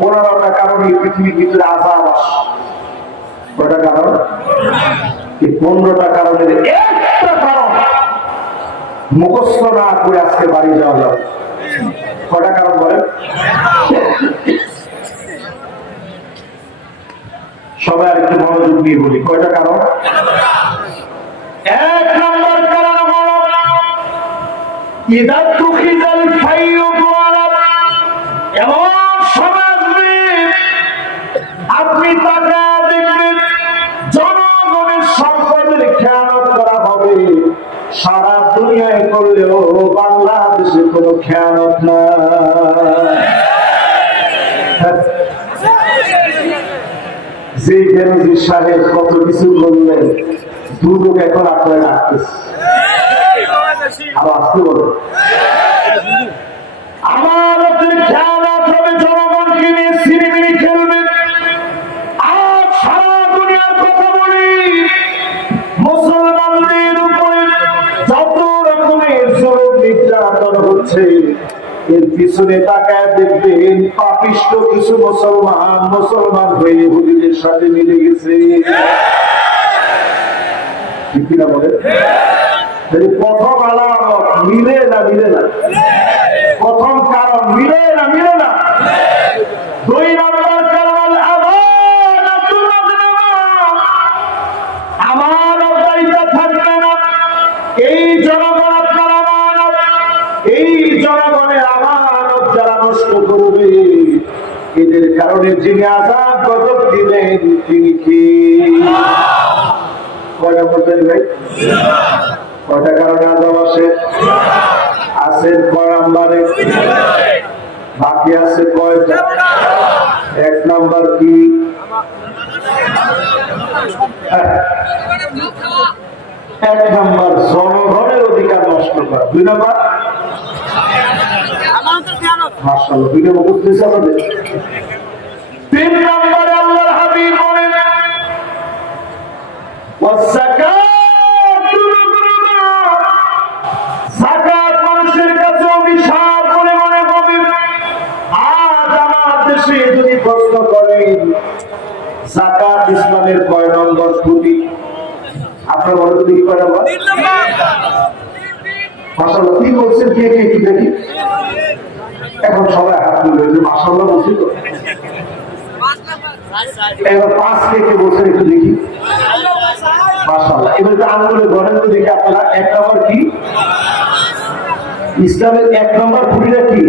15টা কারণে পৃথিবীর ভিতরে আযাব আসে। কয়টা কারণ? এই 15টা কারণের একটা কারণ মুখস্থ না করে আজকে বাড়ি যাওয়া যাবে। কয়টা কারণ বলেন? সবাই আর একটু মনোযোগ দিয়ে বলি। কয়টা কারণ? 1 নম্বর কারণ হলো ইদা তুখিজাল ফাইয়ুব এমন সমাজ আপনি তাকে দেখবেন জনগণের সম্পদের খেয়ানত করা হবে। সারা দুনিয়ায় করলেও বাংলাদেশে কোনো খেয়ানত না। যে বেনজির সাহেব কত কিছু করলেন, দুদক এখন আপনারা রাখতেছে। আবার আসতে বলো আমার খেয়ানত হবে জনগণকে নিয়ে সিনেমিনি খেলবে। আর সারা দুনিয়ার কথা বলি, মুসলমানদের উপরে যত রকমের জুলুম নির্যাতন হচ্ছে, এর পিছনে তাকায় দেখবেন পাপিষ্ঠ কিছু মুসলমান হয়ে ইহুদিদের সাথে মিলে গেছে। ঠিক কিনা বলে? প্রথম আলামত মিলে না প্রথম কারণ মিলে না 2 নম্বর কারণ আমানত দায়িত্ব থাকবে না। এই জনগণ আপনার আমানত, এই জনগণের আমানত যারা নষ্ট করবে, এদের কারণে যিনি আযাব গজব দিবেন তিনি কি? কয়টা বলতেন ভাই? কয়টা কারণে আযাব আসে? আছে 6 নম্বরে, বাকি আছে কয়টা? 1 নম্বর কি? 1 নম্বর জনগণের অধিকার নষ্ট করা। 2 নম্বর মাশাআল্লাহ 2টা বুঝতেছে আমাদের। 3 নম্বরে আল্লাহর হাবিব বলেন যাকাত মানুষের কাছে অভিশাপ বলে মনে হবে। আজ আমার দেশে যদি প্রশ্ন করেন যাকাত ইসলামের কয় নম্বর খুঁটি, আপনারা বলেন দেখি কয় নম্বর? মাশাআল্লাহ কি বলছেন কে একটু দেখি। এখন সবাই হাত তুলে মাশাআল্লাহ বলছি তো। এবার 5 কে বলছেন একটু দেখি। মাশাআল্লাহ এবার তো আঙ্গুলে গড়েন তো দেখি আপনারা। 1 নম্বর কি? ইসলামের 1 নম্বর খুঁটিটা কি?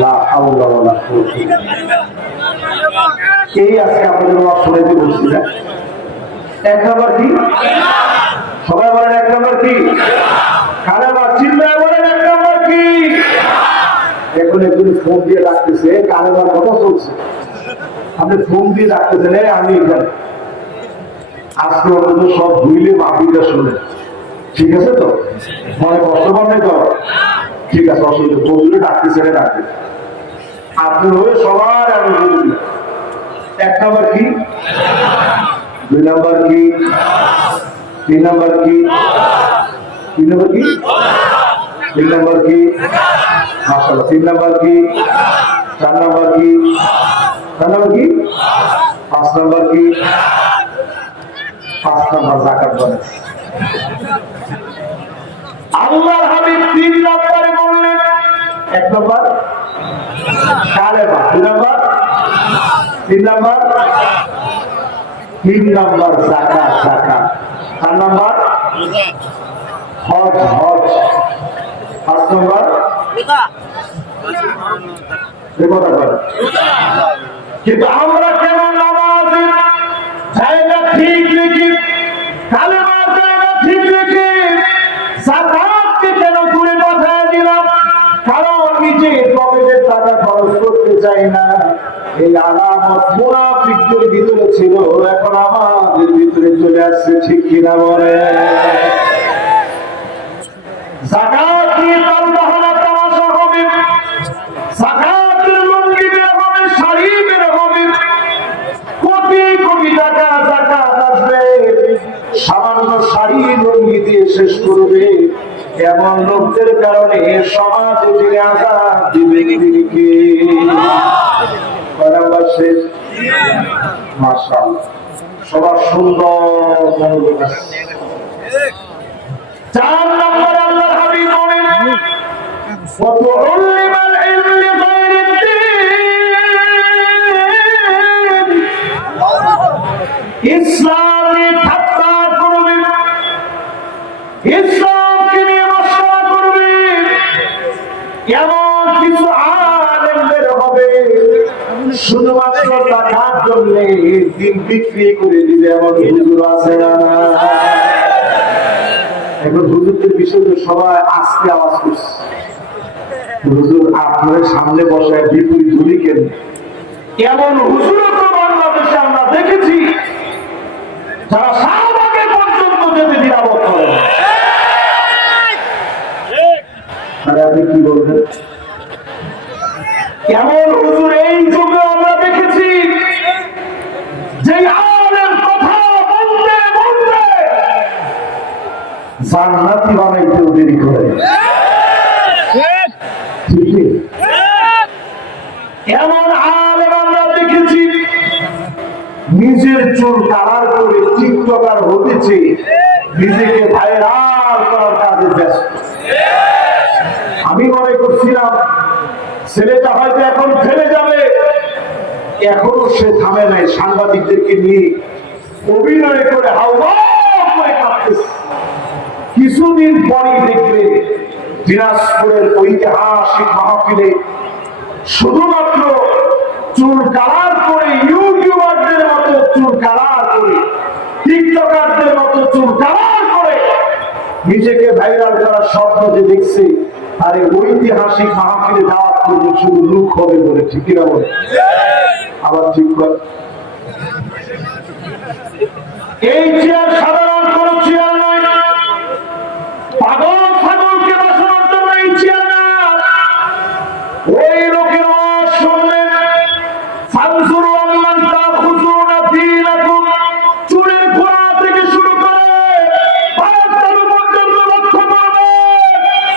লা হাওলা ওয়ালা কুওয়াতা ইল্লা বিল্লাহ। এই আজকে আপনাদের ওয়াজ শুনাইতে বলছি না। 1 নম্বর কি? সবাই বলেন 1 নম্বর কি? কালেমা। চিল্লায় বলেন 1 নম্বর কি? এখন একজন ফোন দিয়ে ডাকতেছে, কালেমার কথা চলছে, আপনি ফোন দিয়ে ডাকতেছেন আমি এখানে। আজকে অন্তত সব ভুইলে মাপিটা শুনে, ঠিক আছে তো? মনে কষ্ট পাবেন তো? ঠিক আছে, অসুবিধা। বন্ধুরে ডাকতেছে ডাকতে আপনি হয়ে সবার আমি বলুন 1 নম্বর কি? 2 নম্বর কি? 3 নম্বর কি? 3 নম্বর কি? 3 নম্বর কি? মাশাআল্লাহ 3 নম্বর কি? 4 নম্বর কি? 4 নম্বর কি? 5 নম্বর কি? 5 নম্বর যাকাত বলে। আল্লাহর হাবিব 3 নম্বরে বললেন 1 নম্বর কালেমা, 2 নম্বর 3 নম্বর 3 নম্বর যাকাত 4 নম্বর হজ 5 নম্বর কিন্তু আমরা কেন নামাজে জায়গা ঠিক রেখে, কালেমার জায়গা ঠিক রেখে যাকাতকে কেন দূরে পাঠিয়ে দিলাম? কারণ নিজে পকেটের টাকা খরচ করতে চাই না। এই আলামত মুনাফিকদের ভিতরে ছিল, এখন আমাদের ভিতরে চলে আসছে। ঠিক কিনা বলে? যাকাত নিয়ে তালবাহানা তামাশা হবে, যাকাতের লুঙ্গি বের হবে, শাড়ি বের হবে, কোটি কোটি টাকা যাকাত আসবে, সামান্য শাড়ি লুঙ্গি দিয়ে শেষ করবে। এমন লোকদের কারণে সমাজে যে আযাব দিবে তিনি কে? শেষ? মাশাআল্লাহ, সবার সুন্দর মনোযোগ আছে। 4 নম্বর আল্লাহর হাবিব বলেন وَتُعَلِّمَ الْعِلْمَ لِغَيْرِ الدِّينِ ইসলাম নিয়ে ঠাট্টা করবে, ইসলামকে নিয়ে মশকরা করবে, এমন কিছু আলেম বের হবে শুধুমাত্র টাকার জন্য দিন বিক্রি করে দিবে, এমন হুজুর আছে না? এখন হুজুরদের বিষয়ে সবাই আজকে আওয়াজ করছে, হুজুর আপনার সামনে বসায় বিপুল ধুলি কেন? এমন হুজুর তো বাংলাদেশে আমরা দেখেছি যারা শাহবাগে পর্যন্ত যেতে নিরাপদ করেন। আপনি কি বলবেন? এমন হুজুর এই যুগে আমরা দেখেছি যে আলেম কথা বলতে বলতে জান্নাতি বানাইতেও দেরি করে। এমন আলেম আমরা দেখেছি নিজের চুল কালার করে টিকটকার হতেছে, নিজেকে ভাইরাল করার কাজে ব্যস্ত। আমি মনে করছিলাম ছেলেটা হয়তো এখন ফেলে যাবে, এখনো সে থামে নাই, সাংবাদিকদেরকে নিয়ে অভিনয় করে হাওয়া করে কাঁপতেছে। কিছুদিন পরই দেখবে দিনাজপুরের ঐতিহাসিক মাহফিলে শুধুমাত্র চুল কালার করে, ইউটিউবারদের মতো চুল কালার করে, টিকটকারদের মতো চুল কালার করে নিজেকে ভাইরাল করার স্বপ্ন যে দেখছে, আরে ঐতিহাসিক মাহফিলে দাওয়াত করবে শুধু লুক হবে বলে। ঠিক কিনা বলে? আবার ঠিক করে এই চেয়ার সাধারণ কোন চেয়ার নয়, পাগল ছাগলকে বসানোর জন্য এই চেয়ার না। ওই লোকের আওয়াজ শুনলেন ফানজুরু আম্মান তাখুযুনা দীনাকুম, চুলের গোড়া থেকে শুরু করে পায়ের তালু পর্যন্ত লক্ষ্য করবে,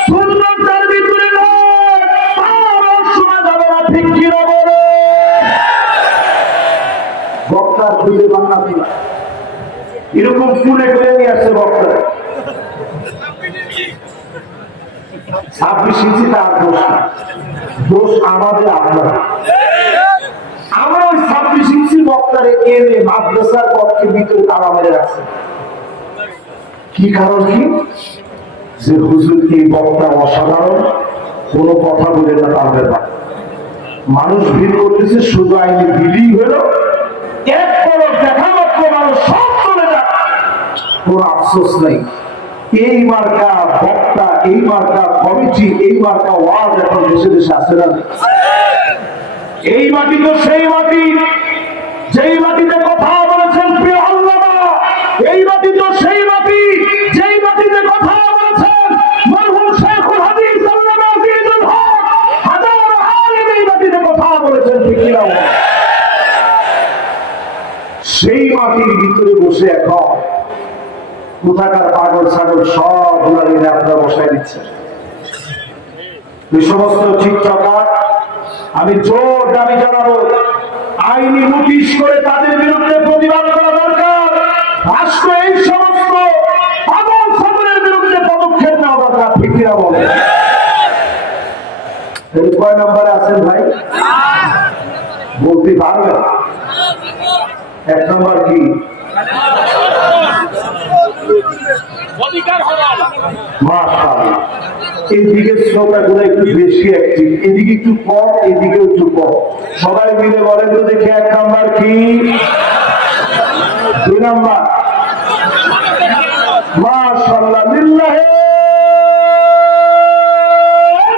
সুন্নাতের ভিতরে নয়, আর শোনা যাবে না। ঠিক কি না বলে? বক্তার খুঁজে বাংলা দিলা এরকম চুলে করে নিয়ে আসছে বক্তা। 26 ইঞ্চি তার দোষ না, দোষ আমাদের, আপনারা। আমরা ওই 26 ইঞ্চি বক্তারে এনে মাদ্রাসার পক্ষের ভিতরে তালা মেরে রাখছে। কি কারণ? কি যে হুজুর এই বক্তা অসাধারণ, কোনো কথা বলে না পারবে না। মানুষ ভিড় করতেছে, শুধু আইনে বিলি হলো, এক পলক দেখা মাত্র মানুষ সব চলে যায়, কোনো আফসোস নেই। এই মার্কা বক্তা, এই মার্কা কমিটি, এই মার্কা ওয়াজ এখন দেশে দেশে আসে না। এই মাটি তো সেই মাটি যেই মাটিতে কথা বলেছেন প্রিয় আল্লামা, এই মাটি তো সেই মাটি যেই মাটিতে কথা বলেছেন মরহুম শেখুল হাদিস আল্লামা আজিজুল হক, হাজার আলেম এই মাটিতে কথা বলেছেন। ঠিক কিনা? সেই মাটির ভিতরে বসে এখন কোথাকার পাগল ছাগল সব গুলারি আপনারা বসায় দিচ্ছেন। এই সমস্ত টিকটকার আমি জোর দাবি জানাবো, আইনি নোটিশ করে তাদের বিরুদ্ধে প্রতিবাদ করা দরকার। রাষ্ট্র এই সমস্ত পাগল ছাগলের বিরুদ্ধে পদক্ষেপ নেওয়া দরকার। ঠিক কিনা বলে? কয় নম্বরে আছেন ভাই? বলতে পারবেন? 1 নম্বর কি? মাশাআল্লাহ, এইদিকে শ্রোতাগুলো একটু বেশি অ্যাক্টিভ, এদিকে একটু কম, এদিকে একটু কম। সবাই মিলে বলেন তো দেখি 1 নম্বর কি? 2 নম্বর? মাশাআল্লাহ, লিল্লাহি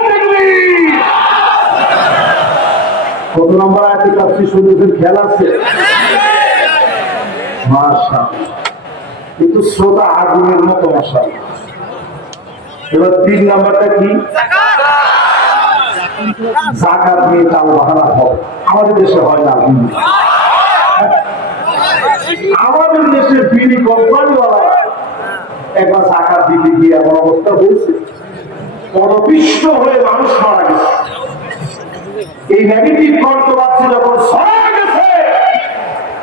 তাকবীর। কত নম্বর আয়াতে তাফসীর শুনতেছেন? খেয়াল আছে? মাশাআল্লাহ, কিন্তু শ্রোতা আগুনের মতো। মাশাআল্লাহ। এবার 3 নাম্বারটা কি? যাকাত নিয়ে চাল বাহানা হবে, আমাদের দেশে হয় না। আমাদের দেশে বিড়ি কোম্পানিওয়ালা একবার যাকাত দিতে গিয়ে এমন অবস্থা হয়েছে, পদপিষ্ট হয়ে মানুষ মারা গেছে। এই নেগেটিভ কন্ট্রোভার্সি যখন ছড়া গেছে,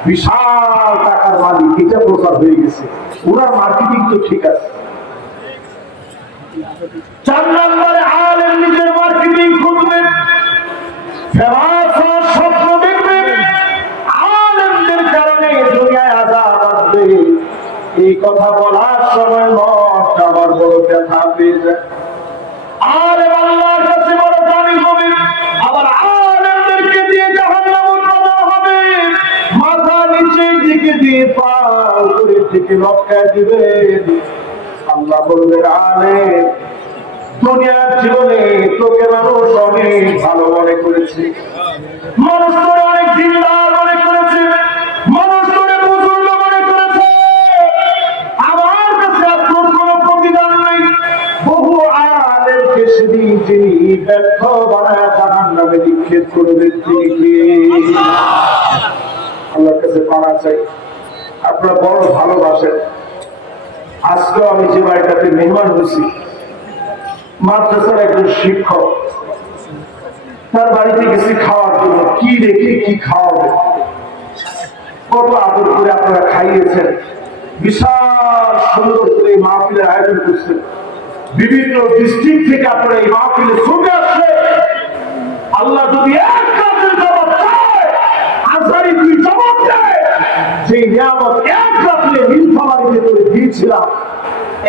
বিশাল টাকার মালিক, এটা প্রচার হয়ে গেছে। ওনার মার্কেটিং তো ঠিক আছে। 4 নম্বরে আলেম নিজের মার্কেটিং করবেন, ফেমাস স্বপ্ন দেখবেন, আলেমদের কারণে দুনিয়ায় আযাব আসবে। এই কথা বলার সময় মনটা আমার বড় ব্যথা পেয়ে যায়। আলেম আল্লাহর কাছে বড় দামি হবে, আবার আলেমদেরকে দিয়ে জাহান্নামে উঠানো হবে। মাথা নিচের দিকে দিয়ে পা উপরের দিকে লটকায় দিবেন। আল্লাহ বলবেন, আলেম দুনিয়ার জীবনে তোকে মানুষ অনেক ভালো মনে করেছে, মানুষ তোরে অনেক দিনদার মনে করেছে, মানুষ তোরে বুজুর্গ মনে করেছে। আমার কাছে আপনার কোনো প্রতিদান নেই। বহু আলেমকে সেদিন যিনি ব্যর্থ বানায় জাহান্নামে নিক্ষেপ করবেন তিনি কে? আল্লাহর কাছে পানা চাই। আপনারা বড় ভালোবাসেন। আজকে আমি যে বাড়িটাতে মেহমান হয়েছি, মাদ্রাসার একজন শিক্ষক, তার বাড়িতে গেছি খাওয়ার জন্য। কি রেখে কি খাওয়াবে, কত আদর করে আপনারা খাইয়েছেন, বিশাল সুন্দর করে এই মাহফিলের আয়োজন করছেন। বিভিন্ন ডিস্ট্রিক্ট থেকে আপনারা এই মাহফিলে ছুটে আসছে। আল্লাহ যদি এক রাতের জবাব চায়, আজরাইল দুই জবাব দেয়, সেই নিয়ামত এক রাতে নীলফামারীতে করে দিয়েছিলাম,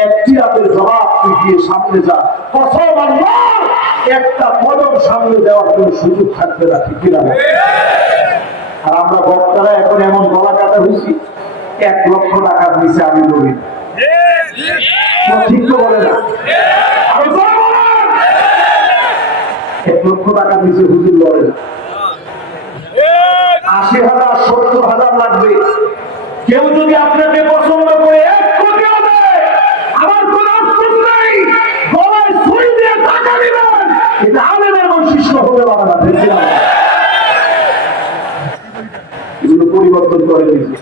একটি রাতের জবাব তুই দিয়ে সামনে যা। কসম আল্লাহর, একটা কদম সামনে দেওয়ার কোনো সুযোগ থাকবে না, ঠিক কিনা? আর আমরা বক্তারা এখন এমন গলা কাটা হয়েছি, 1 লক্ষ টাকার নিচে আমি লড়ি, ঠিক তো বলে না? 1 লক্ষ টাকার নিচে হুজুর লড়ে না। 80,000 70,000 লাগবে। কেউ যদি আপনাকে পছন্দ করে 1 কোটিও দেয়, আমার কোন আফসোস নেই, গলায় ছুরি দিয়ে টাকা দিবেন। এটা আলেমের বৈশিষ্ট্য হতে পারে না, দেখছিলাম এগুলো পরিবর্তন করে দিয়েছে।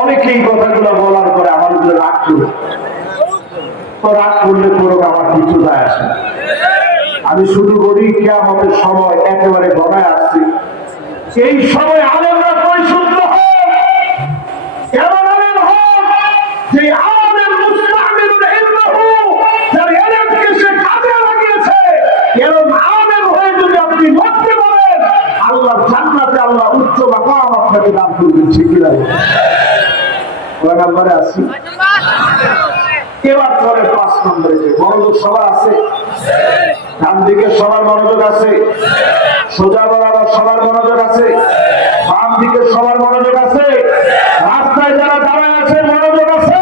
অনেকেই কথাগুলো বলার পরে আমার উপরে রাগ করে, তো রাগ করলে করুক, আমার কিছু যায় আসে। আমি শুধু বলি, কিয়ামতের সময় একেবারে গড়ায় আসছি। এই সময় আলেমরা পরিশুদ্ধ হোক, এমন আলেম হোক যে আলেম মুস্তামিলুল ইলমাহু, যার ইলমকে সে কাজে লাগিয়েছে, এরকম আলেম হয়ে যদি আপনি মরতে পারেন, আল্লাহর জান্নাতে আল্লাহ উচ্চ মাকাম আপনাকে দান করবেন, ঠিক কি না? কয় নম্বরে আছি? এবার পরে 5 নম্বরে। যে মনোযোগ সবার আছে, ডান দিকে সবার মনোযোগ আছে, সোজা বরাবর সবার মনোযোগ আছে, বাম দিকে সবার মনোযোগ আছে, রাস্তায় যারা দাঁড়ায় আছে মনোযোগ আছে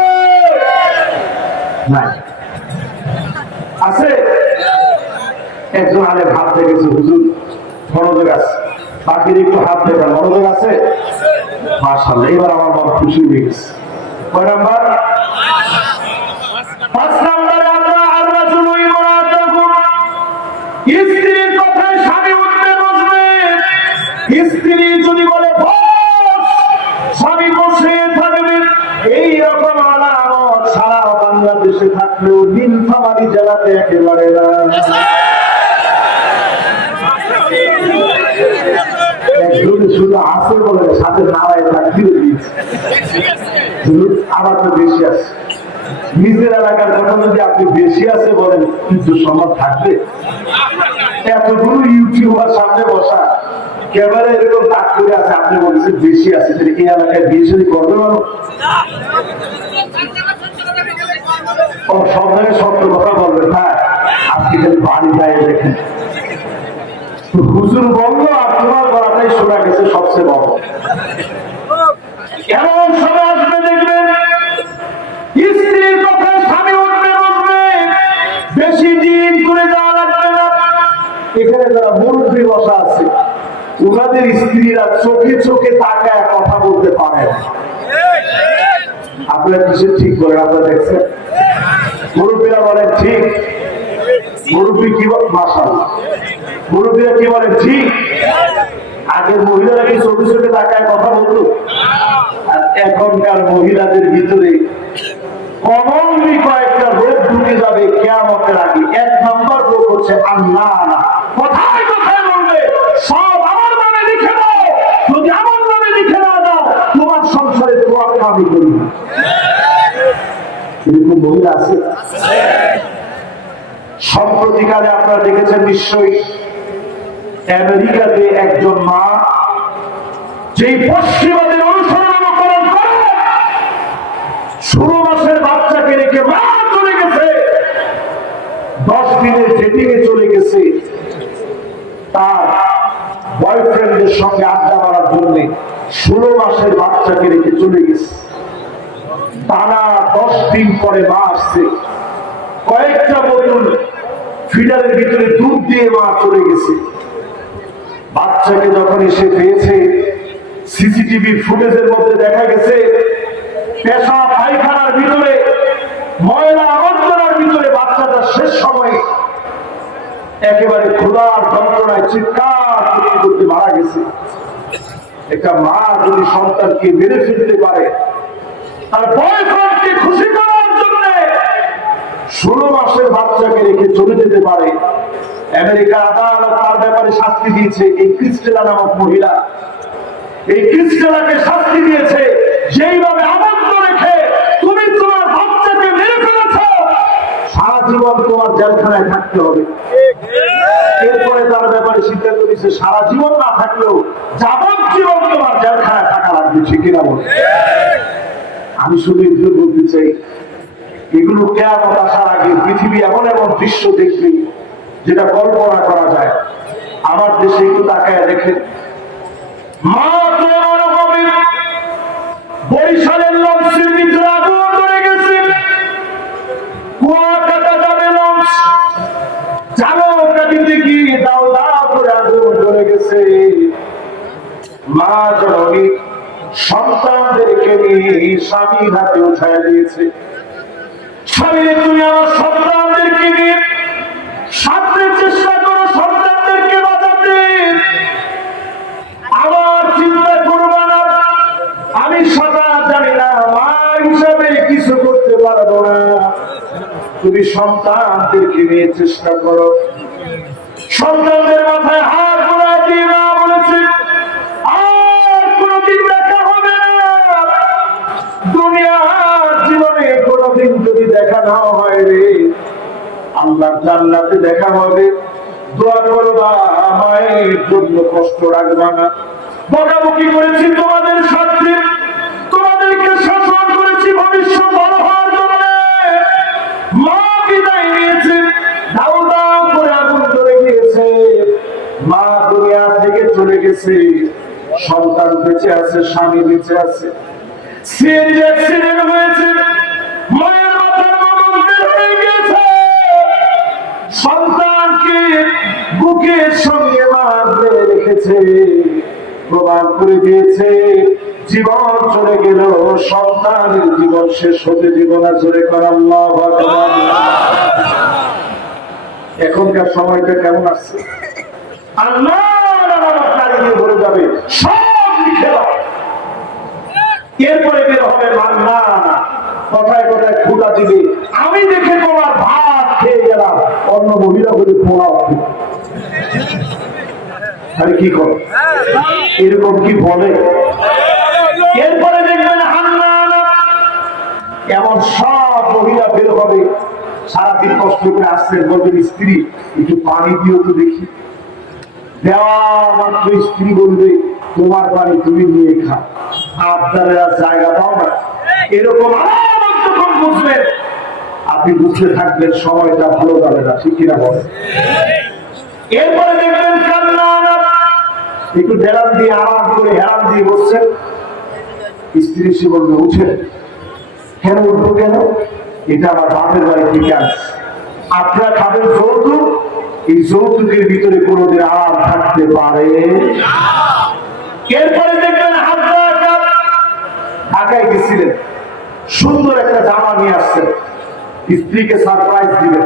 নাই? আছে? একজন আলেম হাত দেখেছে, হুজুর মনোযোগ আছে, বাকির একটু হাত দেখা মনোযোগ আছে। মাশাআল্লাহ, এবার আমার মন খুশি হয়ে গেছে। কয় নাম্বার? 5 নম্বরে আমরা আর-রাজুলু ইমরাতাহু, স্ত্রীর কথায় স্বামী উঠতে বসবে। স্ত্রী যদি বলে বস, স্বামী বসে থাকবে। এই রকম আলামত সারা বাংলাদেশে থাকলেও নীলফামারী জেলাতে একেবারে না। শুধু আসে বলে সাথে নারায় চাকরি দিয়েছে, আবার তো বেশি আছে। নিজের এলাকার কথা যদি আপনি বেশি আছে বলেন, কিন্তু সম্ভব থাকবে? এতগুলো ইউটিউবার সামনে বসা, ক্যামেরা এরকম তাক করে আছে, আপনি বলছেন বেশি আছে, এই এলাকায় বেশি করবে মানুষ? সব জায়গায় সত্য কথা বলবে। হ্যাঁ, আজকে খালি বাড়ি যায় দেখেন, হুজুর বললো আর তোমার গলাটাই শোনা গেছে সবচেয়ে বড়। এমন সময় আসবে দেখবেন, স্ত্রীর কথায় স্বামী উঠবে বসবে, বেশি দিন করে যাওয়া লাগবে না। এখানে যারা মুরব্বী বসা আছে, ওনাদের স্ত্রীরা চোখে চোখে তাকায় কথা বলতে পারে। আপনারা কিসে ঠিক করেন? আপনারা দেখছেন মুরব্বীরা বলেন ঠিক, মুরব্বী কি বলেন? মাশাআল্লাহ, মুরব্বীরা কি বলেন? ঠিক। আগের মহিলারা কি চোখে চোখে তাকায় কথা বলতো? আর এখনকার মহিলাদের ভিতরে কমনলি কয়েকটা রোগ ঢুকে যাবে কিয়ামতের আগে। 1 নম্বর রোগ হচ্ছে আল্লাহ। কোথায় কোথায় বলবে, সব আমার নামে লিখে দাও, যদি আমার নামে লিখে না আছে। সম্প্রতিকালে আপনারা দেখেছেন নিশ্চয়ই, আমেরিকাতে একজন মা যেই পশ্চিমাদের অনুসরণ করে 16 মাসের বাচ্চাকে রেখে মা চলে গেছে, 10 দিনের ডেটিং এ চলে গেছে তার বয়ফ্রেন্ডের সঙ্গে আড্ডা মারার জন্য। 16 মাসের বাচ্চাকে রেখে চলে গেছে। টানা 10 দিন পরে মা আসছে, কয়েকটা বোতল ফিডারের ভিতরে দুধ দিয়ে মা চলে গেছে। বাচ্চাকে যখন এসে পেয়েছে, সিসিটিভি ফুটেজের মধ্যে দেখা গেছে পেশাব পায়খানার ভিতরে, ময়লা আবর্জনার ভিতরে বাচ্চাটা শেষ সময়ে একেবারে ক্ষুধার যন্ত্রণায় চিৎকার করতে মারা গেছে। একটা মা যদি সন্তানকে মেরে ফেলতে পারে, তার বয়ফ্রেন্ডকে খুশি করার জন্য 16 মাসের বাচ্চাকে রেখে চলে যেতে পারে, আমেরিকা আদালত তার ব্যাপারে শাস্তি দিয়েছে। এই ক্রিস্টেলা নামক মহিলা, এই ক্রিস্টেলাকে শাস্তি দিয়েছে, যেইভাবে আবদ্ধ রেখে তুমি তোমার বাচ্চাকে মেরে ফেলেছ, সারা জীবন তোমার জেলখানায় থাকতে হবে। এরপরে তার ব্যাপারে সিদ্ধান্ত দিয়েছে সারা জীবন না থাকলেও যাবজ্জীবন তোমার জেলখানায় থাকা লাগবে। ঠিক না বলে? আমি শুধু একটু বলতে চাই, এগুলো কিয়ামত আসার আগে পৃথিবী এমন এমন দৃশ্য দেখবে যেটা কল্পনা করা যায়। আমার দেশে একটু তাকায় দেখেন, বরিশালের লঞ্চের ভিতরে আগুন ধরে গেছে, কুয়াকাটা যাবে লঞ্চ, চালকটা দিতে গিয়ে দাও দাও করে আগুন ধরে গেছে। মা জননী সন্তানদেরকে নিয়ে স্বামীর হাতে উঠায় দিয়েছে। স্বামী, তুমি আমার সন্তানদেরকে নিয়ে সাথে চেষ্টা করো সন্তানদেরকে বাঁচাতে, আমার চিন্তা করবো না, আমি সাঁতার জানি না, মা হিসাবে কিছু করতে পারবো না, তুমি সন্তানদেরকে নিয়ে চেষ্টা করো। সন্তানদের মাথায় হাত ঘোরা দিয়ে মা বলেছে, আর কোনদিন দেখা হবে না, দুনিয়ার জীবনে কোনদিন যদি দেখা না হয় রে, আল্লাহর জান্নাতে দেখা হবে। দোয়া করবা, মায়ের জন্য কষ্ট রাখবা না। বকাবকি করেছি তোমাদের সাথে, তোমাদেরকে শাসন করেছি ভবিষ্যৎ ভালো হওয়ার জন্য। মা বিদায় নিয়েছে, দাও দাও করে আগুন ধরে গিয়েছে, মা দুনিয়া থেকে চলে গেছে, সন্তান বেঁচে আছে, স্বামী বেঁচে আছে। সিএনজি অ্যাক্সিডেন্ট হয়েছে, মায়ের মাথার মামন বের হয়ে গিয়েছে, সন্তানকে বুকের সঙ্গে বাঁধে রেখেছে, প্রমাণ করে দিয়েছে জীবন চলে গেল, সন্তানের জীবন শেষ হতে জীবন জোরে করা। আল্লাহু আকবার। এখনকার সময়টা কেমন আসছে? আল্লাহ ভরে যাবে, সব লিখে দাও, এরপরে বের হবে মান্না, কথায় কথায় খুঁটা দিবে, আমি দেখে তোমার ভাত খেয়ে গেলাম, অন্য মহিলা বলে পোড়াও। আরে কি করো, এরকম কি বলে? এরপরে দেখবেন হান্নান, এমন সব মহিলা বের হবে, সারাদিন কষ্ট করে আসছেন, বলবেন স্ত্রী একটু পানি দিও তো দেখি, দেওয়া মাত্র স্ত্রী বলবে তোমার পানি তুমি নিয়ে খা, আপনারা জায়গা পাও না। এরকম যখন বুঝবেন, আপনি বুঝতে থাকবেন সময়টা ভালো যাবে না। ঠিক কিনা বলে? এরপরে দেখবেন কান্না, একটু হেরান দিয়ে আরাম করে হেরান দিয়ে বসছেন, স্ত্রী সে বলবে উঠেন। কেন উঠবো? কেন? এটা আমার বাপের বাড়ি থেকে আসছে, আপনারা খাবেন যৌতুক, এই যৌতুকের ভিতরে কোনোদিন আরাম থাকতে পারে। এরপরে দেখবেন ঢাকায় গেছিলেন, সুন্দর একটা জামা নিয়ে আসছেন, স্ত্রীকে সারপ্রাইজ দিবেন,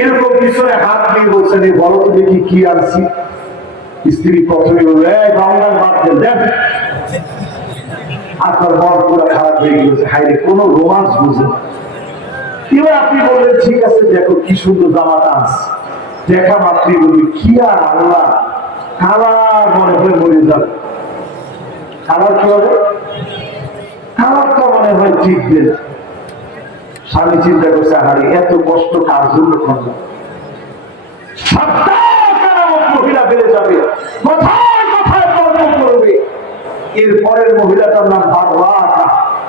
এরকম পিছনে হাত দিয়ে বলছেন এই বলো তো দেখি কি আনছি। স্ত্রী প্রথমে বলবে বাংলার বাদ দেন, আপনার মন পুরো খারাপ হয়ে গেছে, হাইরে কোনো রোমান্স বুঝেন। এবার আপনি বললেন ঠিক আছে দেখো কি সুন্দর জামাটা আনছে, দেখা মাত্রই বলবি কি আর আল্লাহ, কালার মনে হয় মরে যাবে। কালার কি হবে? কালারটা মনে হয় ঠিক দেন, স্বামী চিন্তা করছে, আরে এত কষ্ট কার জন্য করলাম, মহিলা বেড়ে যাবে, কোথায় কোথায় তর্ক করবে। এরপরের মহিলাটার নাম বারওয়াকা,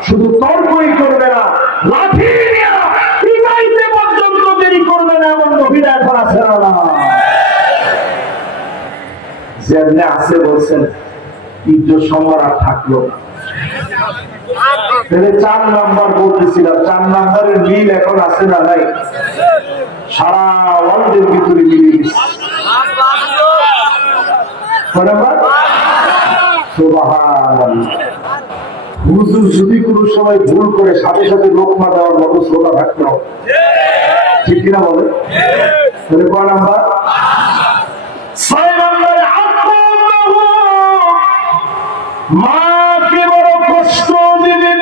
শুধু তর্কই করবে না, লাঠি নিয়ে পিটাইতে পর্যন্ত দেরি করবে না, এমন মহিলা এখন আছে না? যেমনি আছে বলছেন ইজ্জত সম্মান আর থাকলো না। 4 নাম্বার বলতেছিলাম, 4 নাম্বারের মিল এখন আছে না নাই? সারা ওয়ার্ল্ডের ভিতরে মিলে গেছে। হুজুর যদি কোনো সময় ভুল করে সাথে সাথে লোকমা দেওয়ার মতো শ্রোতা থাকতে হবে, ঠিক কিনা বলে? কয় নাম্বার? 6 নম্বরে মাকে বড় কষ্ট দিবে,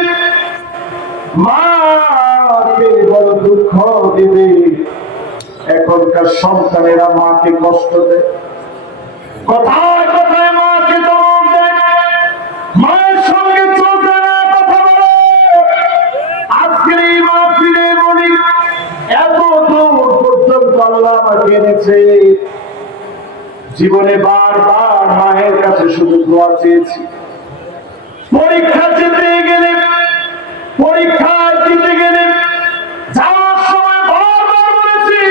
মাকে বড় দুঃখ দিবে। এখনকার সন্তানেরা মাকে কষ্ট দেয়, কোথায় কোথায় মাকে দমন দেয়, মায়ের সঙ্গে চলতে না কথা বলে। আজকের এই মাহফিলে বলি, এত দূর পর্যন্ত আল্লাহ আমাকে এনেছে, জীবনে বারবার মায়ের কাছে শুধু দোয়া চেয়েছি। পরীক্ষা দিতে গেলে, পরীক্ষা দিতে গেলে যাওয়ার সময় বারবার বলেছি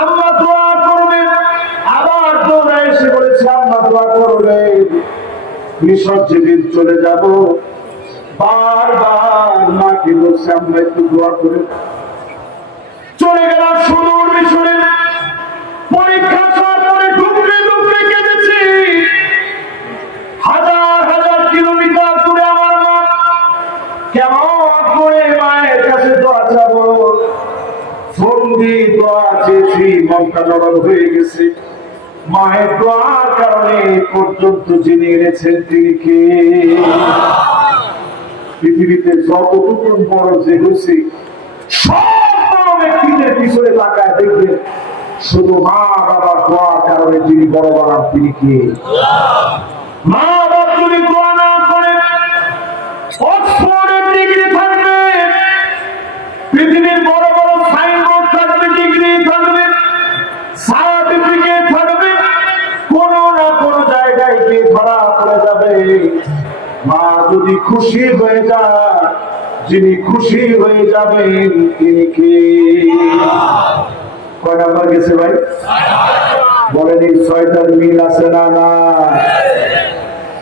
আম্মা দোয়া করবেন, আবার দৌড়ে এসে বলেছি আম্মা দোয়া করবেন। মিশর যেদিন চলে যাব, বারবার মাকে বলছে আম্মা একটু দোয়া করে। চলে গেলাম সুদূর মিশরে, পরীক্ষা পরে ঢুকতে ঢুকতে কেঁদেছি। হাজার হাজার কিলোমিটার দূরে আমার মা, কেমন করে মায়ের কাছে দোয়া চাবো, ফোন দিয়ে দোয়া চেয়েছি, মনটা নরম হয়ে গেছে। মায়ের দোয়ার কারণে পর্যন্ত যিনি এনেছেন তিনি কে? পৃথিবীতে যতটুকু বড় যে হয়েছে সব বড় ব্যক্তিদের পিছনে তাকায় দেখবেন, শুধু মা বাবার দোয়ার কারণে যিনি বড় বানান তিনি কে? মা বাবা যদি দোয়া না করে, অক্সফোর্ডের ডিগ্রি থাকবে, পৃথিবীর বড় বড় সাইনবোর্ড থাকবে, ডিগ্রি থাকবে, সার্টিফিকেট থাকবে, কোন না কোন জায়গায় গিয়ে ধরা পড়ে যাবে। মা যদি খুশি হয়ে যায়, যিনি খুশি হয়ে যাবেন তিনি কে? কয় নাম্বার গেছে ভাই? বলেন এই 6টার মিল আছে না? না।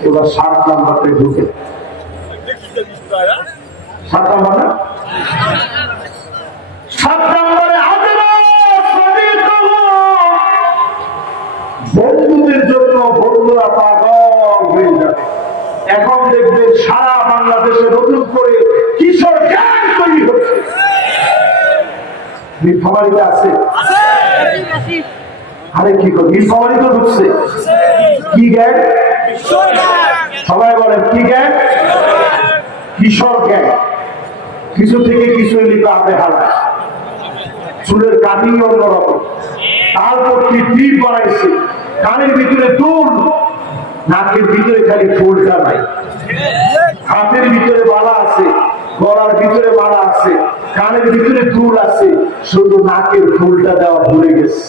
এবার 7 নাম্বারতে ঢুকে। 7 নাম্বার না? 7 নাম্বারে বন্ধুদের জন্য বন্ধুরা পাগল হয়ে যাবে। এখন দেখবেন সারা বাংলাদেশে নতুন করে কিশোর গ্যাং তৈরি হচ্ছে। নীলফামারীতে আছে? আরে কি করে নীলফামারী তো ঢুকছে। কি গ্যাং? সবাই বলেন কি গ্যাং? কিশোর গ্যাং। কিছু থেকে কিছু লিখে হাতে হারায়, চুলের কাটিং অন্যরকম, তারপর কি টিপ বানাইছে, কানের ভিতরে দুল, নাকের ভিতরে খালি ফুলটা নাই, হাতের ভিতরে বালা আছে, গলার ভিতরে বালা আছে, কানের ভিতরে দুল আছে, শুধু নাকের ফুলটা দেওয়া ভুলে গেছে।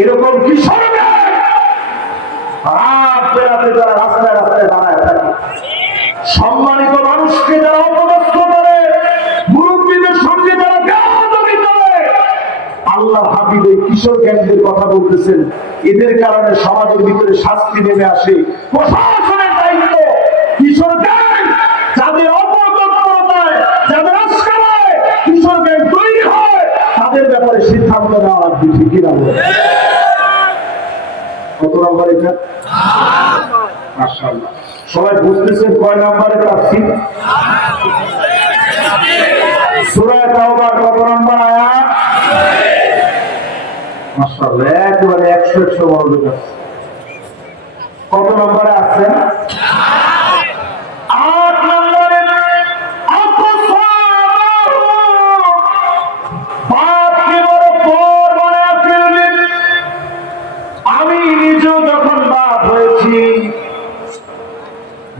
এরকম কিশোর রাত বেড়াতে যারা রাস্তায় রাস্তায় দাঁড়ায় থাকে, সম্মানিত মানুষকে যারা অপদস্থ করে, মুরব্বীদের সঙ্গে যারা বেয়াদবি করে, আল্লাহ হাবিব এই কিশোর গ্যাংদের কথা বলতেছেন। এদের কারণে সমাজের ভিতরে শাস্তি নেমে আসে। প্রশাসনের দায়িত্ব কিশোর গ্যাং যাদের অপতৎপরতায়, যাদের আস্কারায় কিশোর গ্যাং তৈরি হয়, তাদের ব্যাপারে সিদ্ধান্ত নেওয়া লাগবে। ঠিক কিনা বলে? কত নম্বর এটা? মাশাআল্লাহ। সবাই বুঝতেছেন কয় নম্বরে যাচ্ছি? সূরা তাওবা কত নম্বর আয়াত? মাশাআল্লাহ, একেবারে 100 মনোযোগ আছে। কত নম্বরে আছেন? 8 নম্বরে। বাপকে বড় পর বানায় ফেলবেন। আমি নিজেও যখন বাপ হয়েছি,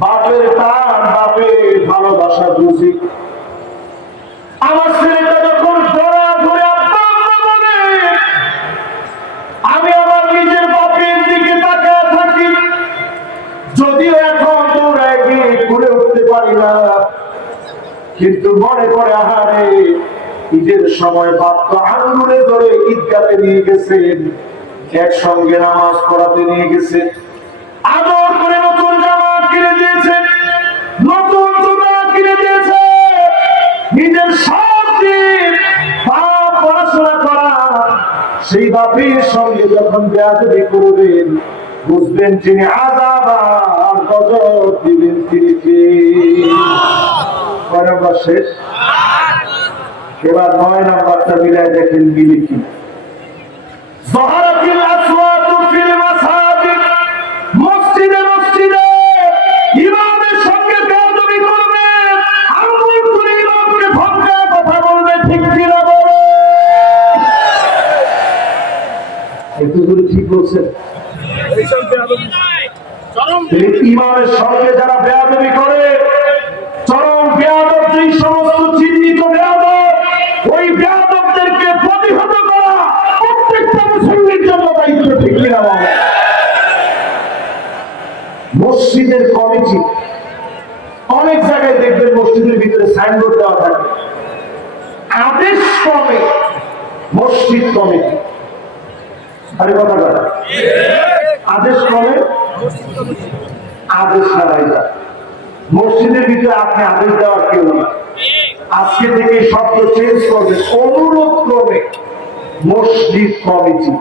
বাপের টান, বাপের ভালোবাসা বুঝি। কিন্তু মনে করে আহারে ঈদের সময় বাপ তো আঙ্গুলে ধরে ঈদগাতে নিয়ে গেছেন, একসঙ্গে নামাজ পড়াতে নিয়ে গেছেন, আদর করে নতুন জামা কিনে দিয়েছেন, নতুন জুতা কিনে দিয়েছে, নিজের সব দিন বাপ পড়াশোনা করা সেই বাপের সঙ্গে যখন বেয়াদবি করবেন বুঝবেন যিনি আযাব আর গজব দিবেন তিনি কে। কয় নম্বর শেষ? এবার 9 নম্বরটা মিলাই দেখেন মিলি কি। যাহারাতিল আসওয়াতু ফিল মাসাজিদ, মসজিদে মসজিদে ইমামের সঙ্গে বেয়াদবি করবে, আঙ্গুল তুলে ইমামকে ধমকায় কথা বলবে, ঠিক কিনা বলে? একটু করে ঠিক বলছেন। ইমামের সঙ্গে যারা বেয়াদবি করে, চরম বেয়াদব যেই সমস্ত চিহ্নিত বেয়াদব, ওই বেয়াদবদেরকে প্রতিহত করা প্রত্যেকটা মুসলিমের জন্য দায়িত্ব, ঠিক কিনা বলে? মসজিদের কমিটি অনেক জায়গায় দেখবেন মসজিদের ভিতরে সাইনবোর্ড দেওয়া থাকে, আদেশ ক্রমে মসজিদ কমিটি। আরে কথা কথা, আদেশ ক্রমে আদেশ ছাড়াই যায়। মসজিদের ভিতরে আপনি আদেশ দেওয়ার কেউ না, আজকে থেকে শব্দ চেঞ্জ করবেন, অনুরোধ ক্রমে মসজিদ কমিটি।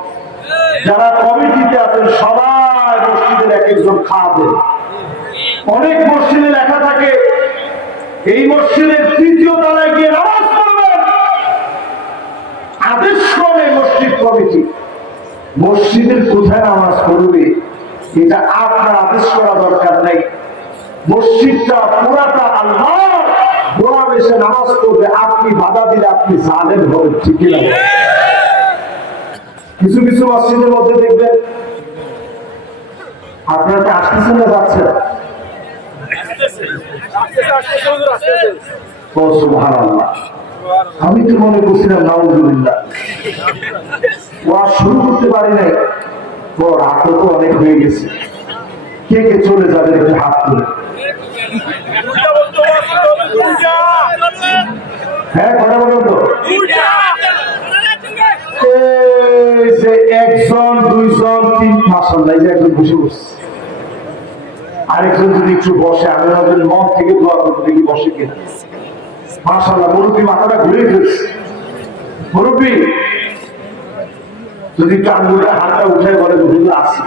যারা কমিটিতে আছেন সবাই মসজিদের এক একজন খাবেন। অনেক মসজিদে লেখা থাকে এই মসজিদের 3য় তলায় গিয়ে নামাজ পড়বেন, আদেশ ক্রমে মসজিদ কমিটি। মসজিদের কোথায় নামাজ পড়বে এটা আপনার আদেশ করা দরকার নেই। মসজিদটা পুরাটা আল্লাহর, গোলাম এসে নামাজ পড়বে, আপনি বাধা দিলে আপনি জালেম হবেন, ঠিক না? কিছু কিছু মসজিদের মধ্যে দেখবেন, আপনারা কি আসতেছেন না যাচ্ছেন? ও সুবহানাল্লাহ, আমি তো মনে করছিলাম নাউজুবিল্লাহ, ওয়াজ শুরু করতে পারি নাই, রাত তো অনেক হয়ে গেছে। কে কে চলে যাবে একটু হাত তুলে। হ্যাঁ, কথা বলুন তো। একজন, দুইজন, 3, মাশাআল্লাহ, একজন বসে বসছে, আরেকজন যদি একটু বসে, আমি ভাবেন মন থেকে দোয়া করবো দেখি বসে কিনা। মাশাআল্লাহ, মুরব্বী মাথাটা ঘুরে ফেলছে। মুরব্বী যদি একটু আঙ্গুলটা হাতটা উঠে বলে হুজুর আসি,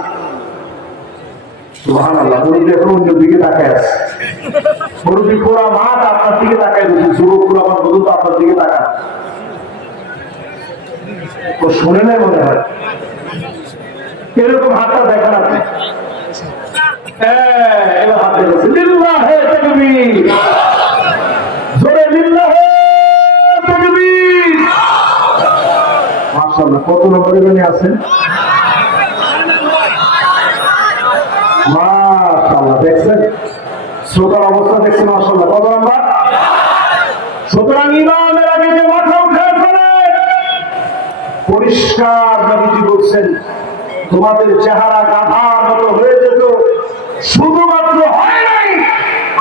সুবহানাল্লাহ, মুরব্বী এখন অন্য দিকে তাকায় আছে। মুরব্বী পুরা মাঠ আপনার দিকে তাকায় রয়েছে, যুবক পুরো আমার বধূ তো আপনার দিকে তাকায়। ও শুনে নেই মনে হয়, এরকম হাতটা দেখান আপনি। এবার হাত দেখেছে, লিল্লাহে তাকবীর, জোরে লিল্লাহে তাকবীর। মাশাআল্লাহ, কত নম্বরে জানি আছেন? মাশাআল্লাহ, দেখছেন শ্রোতার অবস্থা, দেখছেন? মাশাআল্লাহ, কত নাম্বার? সুতরাং ইমামের আগে যে মাথা উঠে ফেলে, পরিষ্কার নবীজি বলছেন তোমাদের চেহারা গাধার মতো হয়ে যেত, শুধুমাত্র হয় নাই,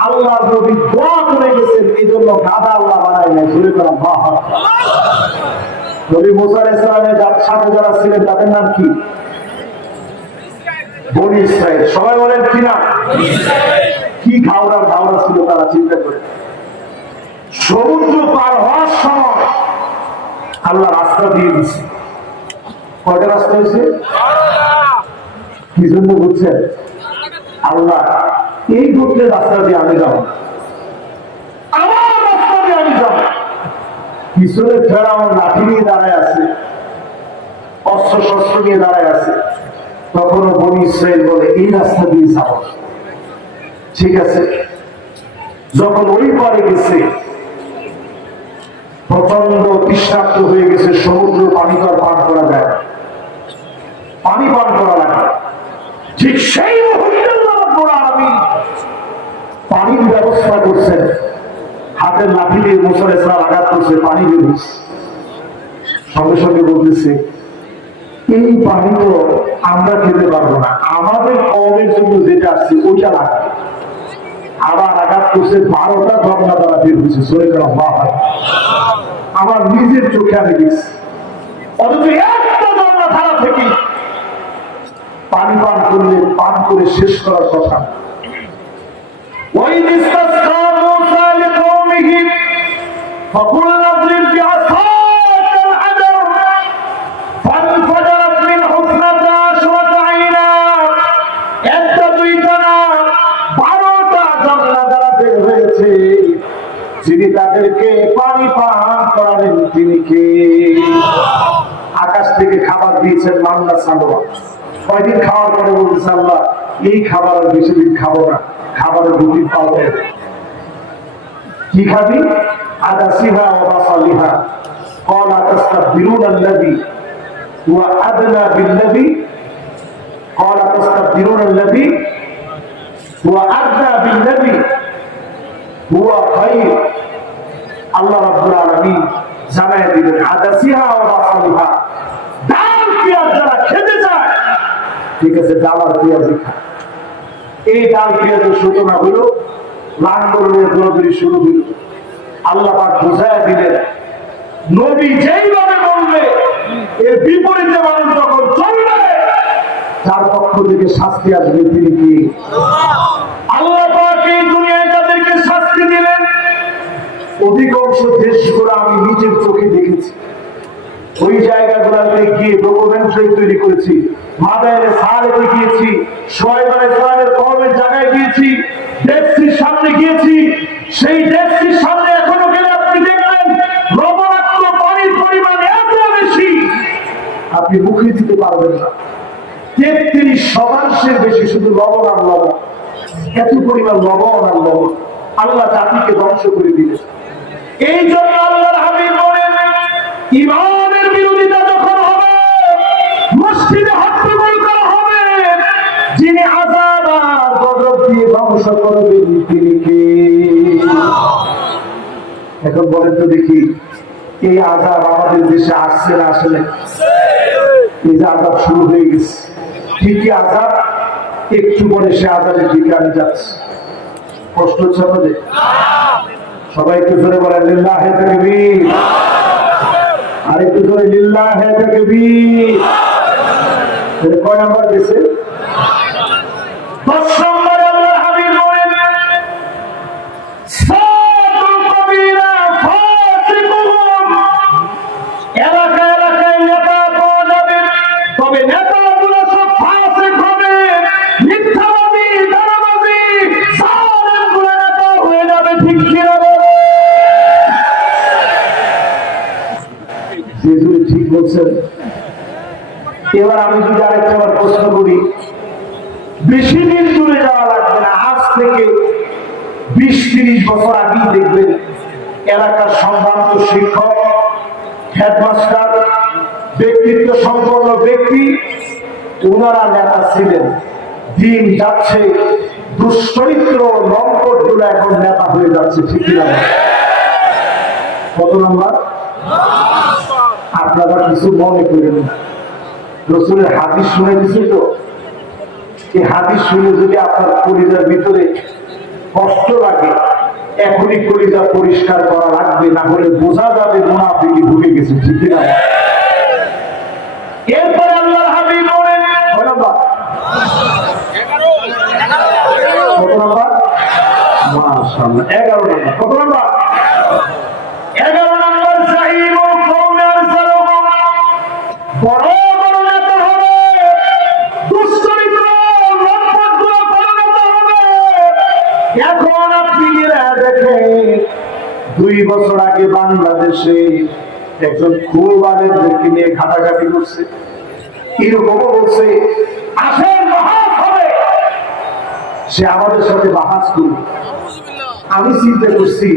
আল্লাহর নবী দোয়া করে গেছেন, এই জন্য গাধা আল্লাহ বানায় নাই। ঘুরে করা বাহ। নবী মুসা আলাইহিস সালামের সাথে যারা ছিলেন তাদের নাম কি? বনী ইসরাইল। সবাই বলেন কি না? কি ঘাওড়া ঘাওড়া ছিল তারা, চিন্তা করে। সমুদ্র পার হওয়ার সময় আল্লাহ রাস্তা দিয়ে দিচ্ছে। কয়টা রাস্তা হয়েছে? কি জন্য বুঝছেন? আল্লাহ এই গোত্রের রাস্তা দিয়ে আমি যাবো, আমার রাস্তা দিয়ে আমি যাবো। পিছনে ফেরাও লাঠি নিয়ে দাঁড়ায় আছে, অস্ত্র শস্ত্র নিয়ে দাঁড়ায় আছে। তখনও বনী ইসরাইল বলে এই রাস্তা দিয়ে যাবো। ঠিক আছে, যখন ওই পারে গেছে, প্রচন্ড তৃষ্ণার্ত হয়ে গেছে, সমুদ্র পানি তো আর পান করা যায়, পানি পান করা লাগে। ঠিক সেই মুহূর্তে আমি পানির ব্যবস্থা করছেন, হাতের লাঠি দিয়ে মুসা আলাইহিস সালাম আঘাত করছে, পানি বেরিয়েছে। সঙ্গে সঙ্গে বলতেছে এই পানি তো আমরা খেতে পারবো না, আমাদের কওমের জন্য যেটা আসছে ওইটা লাগবে। আবার আঘাত করছে 12টা ঝর্ণা দ্বারা বের হয়েছে। সরে গেলাম আমার নিজের চোখে আমি দেখছি। অথচ একটা ঝর্ণা ধারা থেকে পানি পান করলে পান করে শেষ করার কথা। ওই فقلنا اضرب بعصاك الحجر فانفجرت منه 12 عينا একটা দুইটা না 12টা ঝর্ণা দ্বারা বের হয়েছে। যিনি তাদেরকে পানি পান করালেন তিনি কে? আকাশ থেকে খাবার দিয়েছেন মান্না সালোয়া। কয়দিন খাওয়ার পরে বলতেছে আল্লাহ এই খাবার আর বেশি দিন খাবো না, খাবারের রুটি পাবে। কি খাবি? আদাসিহা ওয়া বাসালিহা ক্বালা তাস্তাবদিলুনা আল্লাযী হুয়া আদনা বিল্লাযী ক্বালা তাস্তাবদিলুনা আল্লাযী হুয়া আদনা বিল্লাযী হুয়া খায়র। আল্লাহ রাব্বুল আলামিন জানায় দিলেন আদাসিহা ওয়া বাসালিহা, ডাল পেঁয়াজ যারা খেতে চায় ঠিক আছে ডাল আর পেঁয়াজই খায়। এই ডাল পেঁয়াজের সূচনা হলো লাঙ্গলের নদী শুরু হইল। আল্লাহ পাক বুঝায় দিলেন নবী যেইভাবে বলবে এর বিপরীতে মানুষ যখন চলবে তার পক্ষ থেকে শাস্তি আসবে তিনি কি? আল্লাহ পাক এই দুনিয়ায় তাদেরকে শাস্তি দিলেন। অধিকাংশ দেশগুলো আমি নিজের চোখে দেখেছি। ওই জায়গাগুলোতে গিয়ে ডকুমেন্টারি তৈরি করেছি, মাদায়ের সালেতে গিয়েছি, শোয়েব আলাইহিসসালামের কওমের জায়গায় গিয়েছি, ডেস্কির সামনে গিয়েছি। সেই ডেস্কির সামনে এখনো গেলে আপনি দেখবেন লবণাক্ত পানির পরিমাণ এত বেশি আপনি মুখে দিতে পারবেন না। 33% বেশি শুধু লবণ আর লবণ, এত পরিমাণ লবণ আর লবণ। আল্লাহ জাতিকে ধ্বংস করে দিলেন। এই জন্য আল্লাহর হাবিব বলেন ইমানের বিরোধিতা যখন হবে, মসজিদে হট্টগোল করা হবে, যিনি আযাব আর গজব দিয়ে ধ্বংস করবেন তিনি কে? এখন বলেন তো দেখি এই আযাব আমাদের দেশে আসছে না আসলে? এই যে আযাব শুরু হয়ে গেছে, ঠিকই আযাব, একটু পরে সে আযাবের দিকে আমি যাচ্ছি। কষ্ট হচ্ছে আপনাদের? সবাই একটু জোরে বলেন লিল্লাহি তাকবীর। আর একটু জোরে লিল্লাহি তাকবীর। কয় নাম্বার গেছে? 10 নম্বরে আল্লাহর হাবিব বলেন সাদুল কবিরা ফাসিকুন। এলাকায় এলাকায় নেতা পাওয়া যাবে, তবে নেতাগুলো সব ফাসিক হবে, মিথ্যাবাদী, দালালবাদী, জালেমগুলো নেতা হয়ে যাবে। ঠিক কি না? ঠিক বলছেন। এবার আমি যদি আরেকটা প্রশ্ন করি, বেশি দিন দূরে যাওয়া লাগবে না, আজ থেকে 20-30 বছর আগেই দেখবেন এলাকার সম্ভ্রান্ত শিক্ষক, হেডমাস্টার, ব্যক্তিত্ব সম্পন্ন ব্যক্তি, ওনারা নেতা ছিলেন। দিন যাচ্ছে, দুশ্চরিত্র লম্পট গুলো এখন নেতা হয়ে যাচ্ছে। ঠিক না? কত নম্বর? আপনারা কিছু মনে করেন না, রাসূলের হাদিস শুনে দিছি তো, এই হাদিস শুনে যদি আপনার কলিজার ভিতরে কষ্ট লাগে, এখনই কলিজা পরিষ্কার করা লাগবে, না হলে বোঝা যাবে মুনাফিকি ঢুকে গেছে। ঠিক না? এরপরে আল্লাহর হাবিব বলেন কত নাম্বার? মাশাআল্লাহ 11 নাম্বার। কত নাম্বার? 11 নাম্বার। সাহিবু কওমের সালাম, বড় বড় নেতা হবে, দুশ্চরিত্র লম্পটগুলো বড় নেতা হবে। এখন আপনি দেখেন 2 বছর আগে বাংলাদেশে একজন খুব আলেমদেরকে নিয়ে ঘাটাঘাটি করছে, এরকমও বলছে আসেন বাহাস হবে, সে আমাদের সাথে বাহাস করবে। আমি চিন্তা করছি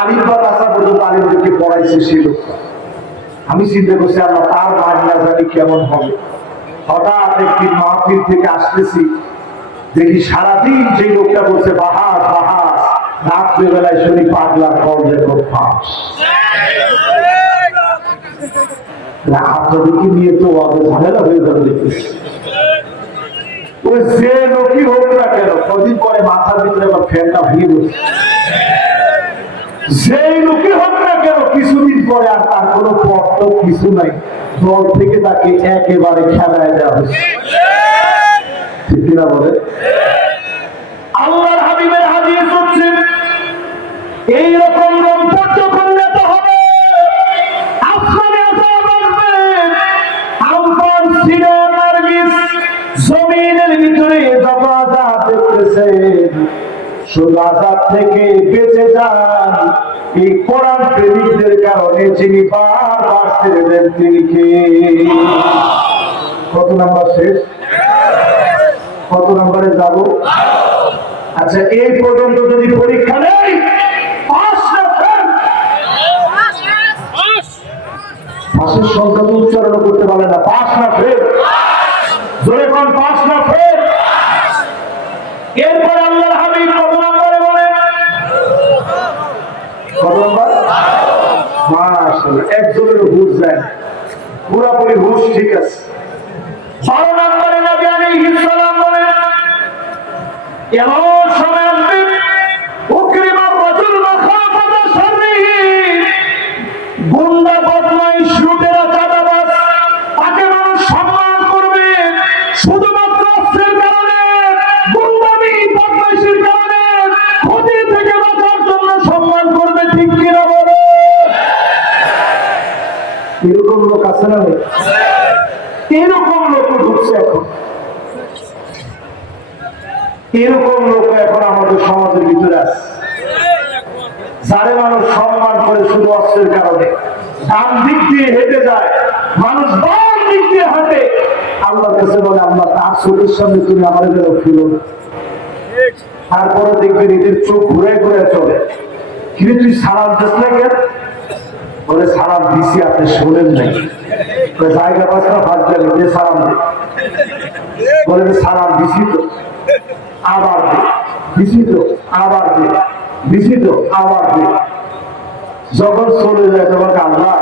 আলিফ আসা পর্যন্ত আলিমদেরকে পড়াইছে সে লোকটা। আমি চিন্তা করছি আল্লাহ তার মান্না জানি কেমন হবে। হঠাৎ একদিন মাহফিল থেকে আসতেছি, দেখি সারাদিন যে লোকটা বলছে বাহাস বাহাস, রাত্রেবেলায় শুনি পাগলা কলের ফাঁস। আপনাদেরকে নিয়ে তো ঝামেলা হয়ে যাবে দেখতেছি। ওই যে লোকই হোক না কেন, কদিন পরে নাই, মাথার ভিতরে আবার ফ্যানটা ভেঙে গেছে। যেই লোকই হোক না কেন কিছুদিন পরে আর তার কোনো পথ কিছু নাই, দল থেকে তাকে একেবারে খেলায় দেওয়া হয়েছে। ঠিক কিনা বলে? আল্লাহর হাবিবের হাদিস হচ্ছে এইরকম রংপট যখন নেতা হবে, আসমানে আযাব আসবে, আমফান সিনা নারগিস জমিনের ভিতরে যত আযাব দেখতেছেন, শুধু আযাব থেকে বেঁচে যান এই কোরআন প্রেমিকদের কারণে, যিনি বারবার ছেড়ে দেন তিনি কে? কত নাম্বার শেষ? কত নম্বরে যাব? আচ্ছা, এই পর্যন্ত যদি পরীক্ষা নেই, পাশের সংখ্যা উচ্চারণ করতে পারে না, পাস না ফেল, জোরে কোন পাস না ফেল। এরপর আল্লাহর হাবিব কত নম্বরে বলেন? কত নম্বর? মাশাআল্লাহ, একজনের হুঁশ যায়, পুরোপুরি হুঁশ ঠিক আছে। 12 নম্বরে নবী আলাইহিস সালাম বলেন, এমন সময় আসবে উকরিমার রাজুল মাখাফাতা শাররিহি, গুন্ডা বদমাইশ লুটেরা চাঁদাবাজ, তাকে মানুষ সম্মান করবে শুধুমাত্র অস্ত্রের কারণে, গুন্ডামি বদমাইশির কারণে, ক্ষতি থেকে বাঁচার জন্য সম্মান করবে। ঠিক কিনা বলে? এরকম লোক আছে না? এরকম লোক ঢুকছে এখন, এরকম লোক এখন আমাদের সমাজের ভিতরে আছে, যারে মানুষ সম্মান করে শুধু অস্ত্রের কারণে। ডান দিক দিয়ে হেঁটে যায়, মানুষ বাম দিক দিয়ে হাঁটে, আল্লাহর কাছে বলে আল্লাহ তার চোখের সামনে তুমি আমাদের যেন ফিরো না। তারপরে দেখবে নিজের চোখ ঘুরে ঘুরে চলে, কিন্তু তুই সালাম দিস না কেন? বলে সালাম দিছি, আপনি শোনেন নাই। জায়গা পাচ্ছে না, ভাত যাবে যে সালাম দে, বলে সালাম দিছি তো, আবার দে, দিছি তো, আবার দে, দিছি তো, আবার দে। যখন চলে যায় তখন আল্লাহ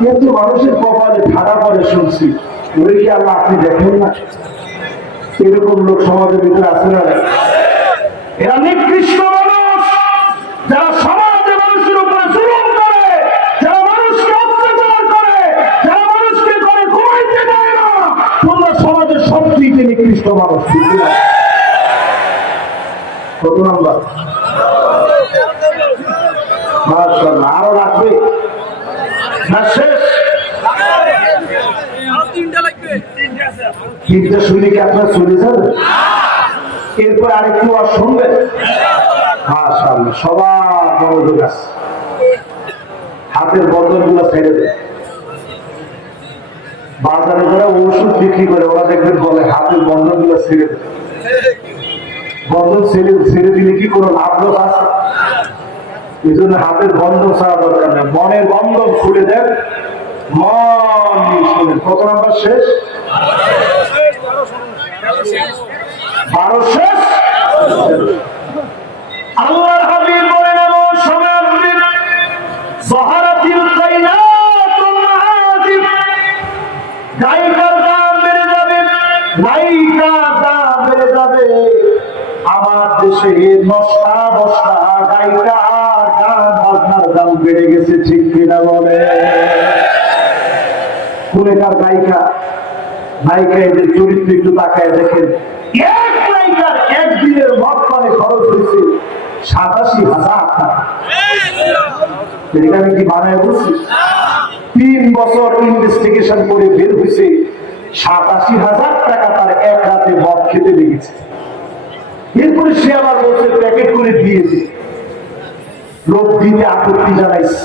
কিন্তু মানুষের কপালে ঠাড়া পরে শুনছি, ওই কি আল্লাহ আপনি দেখেন না? এরকম লোক সমাজের ভিতরে আছে না? এরা নিকৃষ্ট মানুষ, যারা সমাজে মানুষের উপরে জুলুম করে, যারা মানুষকে অত্যাচার করে, যারা মানুষকে ঘরে ঘুমাইতে দেয় না, তোমরা সমাজের সবচেয়ে নিকৃষ্ট মানুষ। কত নাম্বার? মাশাআল্লাহ, আরো লাগবে না? শেষ? তিনটা শুনে কি আপনার চলে যাবে? এরপর আরেকটু আর শুনবেন? মাশাআল্লাহ, সবার মনোযোগ আছে। হাতের বন্ধন গুলা ছেড়ে দেয়। বাজারে যারা ওষুধ বিক্রি করে ওরা দেখবেন বলে হাতের বন্ধন গুলা ছেড়ে দেয়। বন্ধন ছেড়ে দিলে কি কোনো লাভ লোক আছে? এই জন্য হাতের বন্ধন ছাড়া দরকার নেই, মনের বন্ধন খুলে দেন, মন নিয়ে শুনেন। কত নাম্বার শেষ? 12 শেষ? আল্লাহর হাবিব বলেন এমন সময় আসবে যাহারাতিল গায়নাতুল মাআজিব, গায়িকার দাম বেড়ে যাবে, নায়িকার দাম বেড়ে যাবে। আমার দেশে নষ্টা বস্তা গায়িকা গান বাজনার দাম বেড়ে গেছে। ঠিক কিনা বলে? কুলেকার গায়িকা নায়িকা এদের চরিত্র একটু তাকায় দেখেন, এক নায়িকার একদিনের মক্কানে খরচ হয়েছে 87,000 টাকা। এটা আমি কি বানায় বলছি? 3 বছর ইনভেস্টিগেশন করে বের হয়েছে 87,000 টাকা তার এক রাতে মদ খেতে লেগেছে। এরপরে সে আবার বলছে প্যাকেট করে দিয়েছে, লোক দিতে আপত্তি জানাইছে,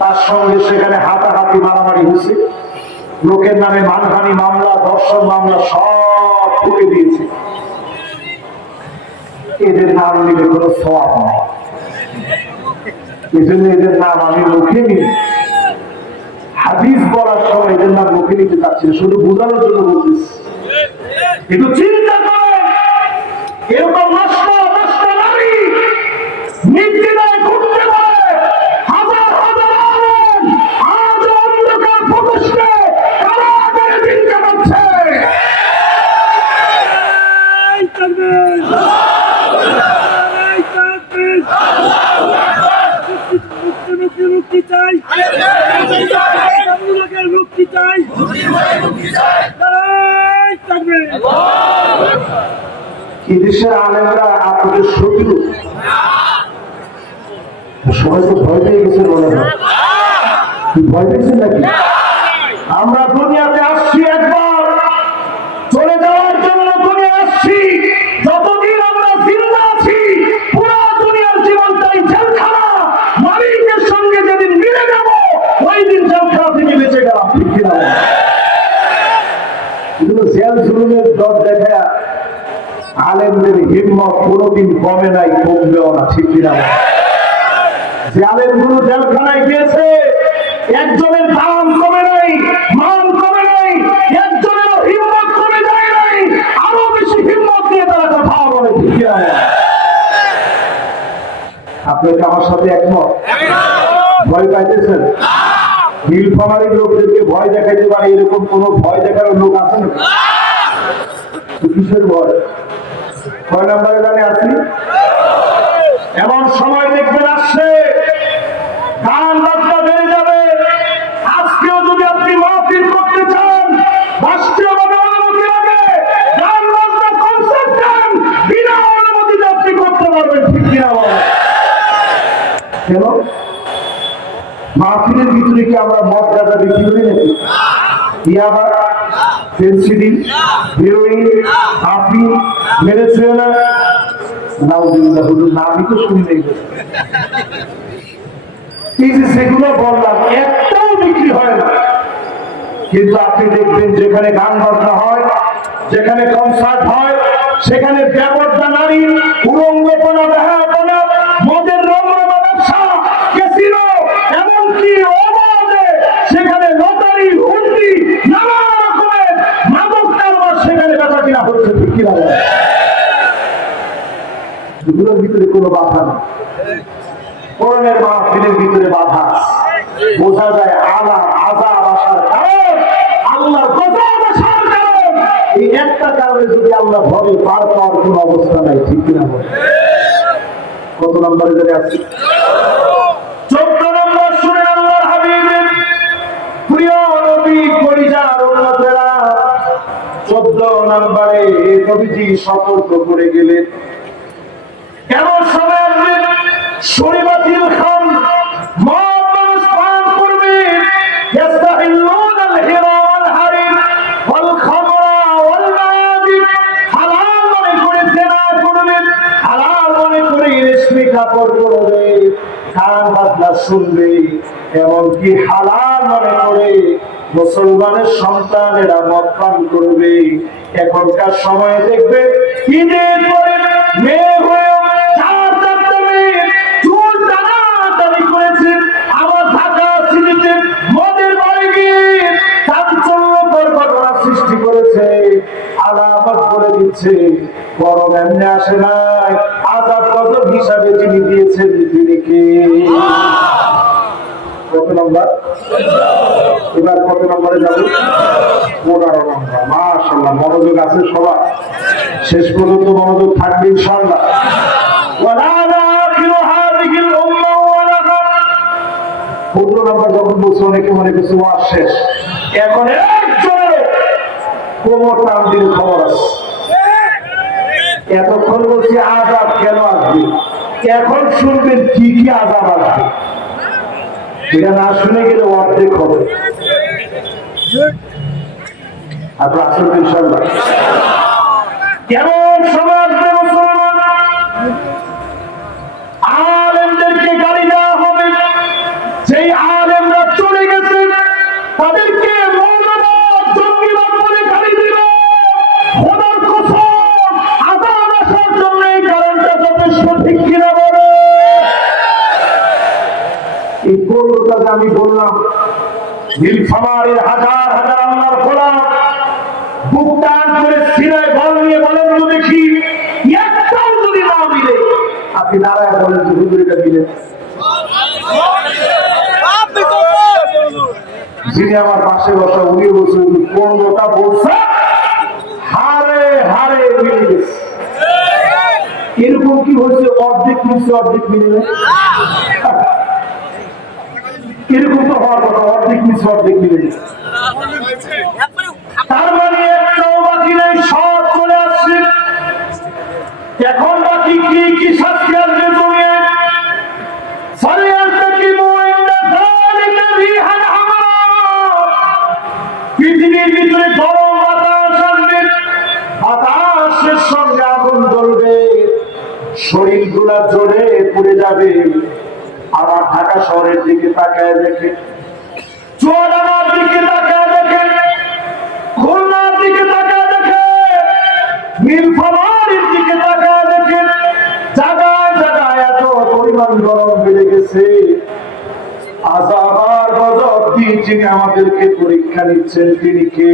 তার সঙ্গে সেখানে হাতাহাতি মারামারি হয়েছে, লোকের নামে মানহানি মামলা, ধর্ষণ মামলা সব ঠুকে দিয়েছে। এদের নাম নিলে কোনো সওয়াব নাই, এই জন্য এদের নাম আমি মুখে নিই। হাদিস বলার সময় এদের নাম মুখে নিতে চাচ্ছি না, শুধু বোঝানোর জন্য বলতেছি। একটু চিন্তা করেন, এরকম নষ্ট নারী নির্দিদায় ঘুরতে পারে, হাজার হাজার আলেম আজ অন্ধকার প্রকোষ্ঠে কারাগারে দিন কাটাচ্ছে। এই দেশের আলেমরা আপনাদের শত্রু? সবাই তো ভয় পেয়ে গেছে মনে হয়। ভয় পেয়েছেন নাকি? আমরা দুনিয়াতে আসছি একবার, চলে যাওয়ার জন্য দুনিয়া আসছি। যতদিন আমরা জিন্দা আছি পুরো দুনিয়ার জীবনটাই জেলখানা। মালিকের সঙ্গে যেদিন মিলে যাব ওই দিন জেলখানা থেকে বেঁচে গেলাম, ঠিক কিনা? এগুলো জেল জুলুমের ডর দেখা আলেমদের হিম্মত কোনোদিন কমে নাই, কমবেও না, ঠিক কিনা? যে আলেমগুলো জেলখানায় গিয়েছে একজনের দাম কমে নাই, মান কমে নাই, একজনের হিম্মত কমে যায় নাই, আরো বেশি হিম্মত নিয়ে তারা কথা বলে, ঠিক কিনা? আপনি কি আমার সাথে একমত? ভয় পাইতেছেন? নীলফামারীর লোকদেরকে ভয় দেখাইতে পারে এরকম কোন ভয় দেখানোর লোক আছে না? কিসের ভয়? কয় নম্বরে গানে আছি? এমন সময় দেখবেন আসছে গান বাজনা বেড়ে যাবে। আজকেও যদি আপনি মাহফিল করতে চান রাষ্ট্রীয়ভাবে অনুমতি লাগে, গান বাজনা কনসার্ট দেন, বিনা অনুমতিতে আপনি করতে পারবেন, ঠিক কিনা? কেন? মাহফিলের ভিতরে কি আমরা মদ গাঁজা বিক্রি করি নাকি? ইয়াবা, ফেন্সিডিল, হেরোইন, আফিম, মেরেছুয়েলা, নাউজুবিল্লাহ, হুজুর নামই তো শুনি নেই। এই যে সেগুলো বললাম একটাও বিক্রি হয় না। কিন্তু আপনি দেখবেন যেখানে গান বাজনা হয়, যেখানে কনসার্ট হয়, সেখানে ব্যাপারটা নারী, উলঙ্গপনা, বেহায়াপনা, মদের রমরমা ব্যবসা, ক্যাসিনো, এমনকি অবাধে সেখানে লটারি, হুন্ডি, নানা রকমের মাদক কারবার সেখানে বেচা কিনা হচ্ছে, ঠিক কিনা? এগুলোর ভিতরে কোনো বাধা নেই। কোরআনের মাহফিলের ভিতরে বাধা। বোঝা যায় আল্লাহ আযাব আসার কারণ, আল্লাহর গজব আসার কারণ। এই একটা কারণে যদি আল্লাহ ভয়ে পার পাওয়ার কোনো অবস্থা নাই, ঠিক কিনা? কত নম্বরে ধরে আসছি? 14 নম্বর। শুনেন আল্লাহর হাবিবের প্রিয় নবী কলিজার উম্মতেরা, 14 নম্বরে নবীজি সতর্ক করে গেলেন এমন সময় আসবে শরীবাতিল খাম, মদ মানুষ পান করবে, ইস্তাহিল্লুনাল হিরা ওয়াল হারির ওয়াল খামরা ওয়াল মাআজিব, হালাল মনে করে জেনা করবে, হালাল মনে করে রেশমি কাপড় পরবে, গান বাজনা শুনবে, এমনকি হালাল মনে করে মুসলমানের সন্তানেরা মদ পান করবে। এখনকার সময় দেখবে ঈদের পরে মেয়ে হয়ে সৃষ্টি করেছে, আলামত করে দিচ্ছে। গরম এমনি আসে নাই, আযাব গজব হিসাবে যিনি দিয়েছেন তিনি কে? কত নম্বর? এবার কত নম্বরে যাবো? 15 নম্বর। মাশাআল্লাহ, মনোযোগ আছে সবার, শেষ পর্যন্ত মনোযোগ থাকবে ইনশাআল্লাহ। ওয়ালা আখিরু হাযিহিল উম্মাহ ওয়ালা 15 নম্বর যখন বলছে অনেকে মনে করছে ওয়াজ শেষ, এখন একজনের কোমর টান দিয়ে খবর আছে। এতক্ষণ বলছি আযাব কেন আসবে, এখন শুনবেন কি কি আযাব আসবে। এটা না শুনে গেলে অর্ধেক হবে। আপনার আসল ইনশাআল্লাহ। কেমন সময় আসবে মুসলমান, আলেমদেরকে গালি দেওয়া হবে। যেই আলেমরা চলে গেছে তাদেরকে মৌলবাদ, জঙ্গিবাদ বলে গালি দিবে। খোদার কসম, আযাব আসার জন্য এই কারণটা যথেষ্ট, ঠিক কিনা বলে? এই 15টা যে আমি বললাম, নীলফামারীর হাজার হাজার আল্লাহর গোলাম বুক টান করে সিনায় বল নিয়ে বলেন তো দেখি, একটাও যদি না মিলে আপনি দাঁড়ায় বলেন যে হুজুর এটা মিলে। যিনি আমার পাশে বসা উনি বলছেন 15টা বলছে হারে হারে মিলে গেছে। এরকম কি হয়েছে অর্ধেক মিলছে অর্ধেক মিলে? এরকম তো হওয়ার কথা, অর্ধেক মিলছে অর্ধেক মিলে গেছে। তার মানে একটাও বাকি নেই, সব চলে আসছে। এখন বাকি কি কি শাস্তি আসবে দুনিয়ায়? পৃথিবীর ভিতরে গরম বাতাস আসবে, বাতাসের সঙ্গে আগুন জ্বলবে, শরীর গুলা জ্বলে পুড়ে যাবে। আবার ঢাকা শহরের দিকে তাকায় দেখে, চুয়াডাঙ্গার দিকে তাকায় দেখে, খুলনার দিকে তাকায় দেখে, নীলফামারীর দিকে তাকায় দেখে, জায়গায় জায়গায় এত পরিমাণ গরম বেড়ে গেছে। আযাব আর গজব দিয়ে যিনি আমাদেরকে পরীক্ষা নিচ্ছেন তিনি কে?